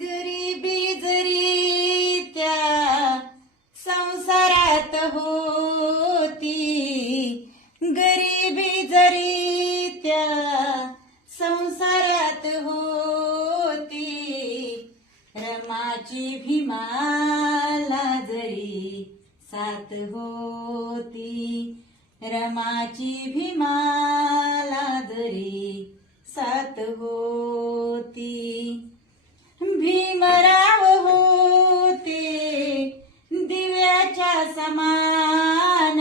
गरिबी जरी त्या संसारात होती, गरिबी जरी त्या संसारात होती, रमाची भीमाला जरी साथ होती, रमाची भीमाला जरी साथ होती. भीमराव होते दिव्याच्या समान,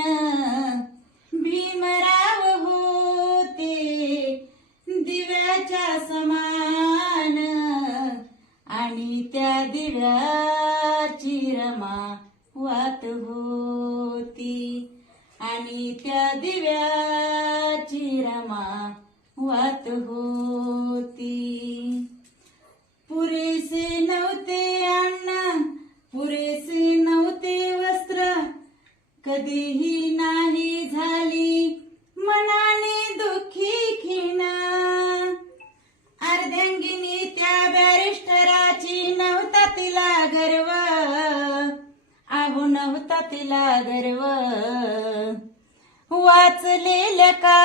भीमराव होते दिव्याच्या समान, आणि त्या दिव्याची रमा वात होती, आणि त्या दिव्याची रमा वात होती. पुरेसे नव्हते अन्न, पुरेसे नव्हते वस्त्र, कधीही नाही झाली मनाने दुःखी खिण. अर्धांगिनी त्या बॅरिस्टराची नव्हता तिला गर्व, आहो नव्हता तिला गर्व. वाचलेल्या का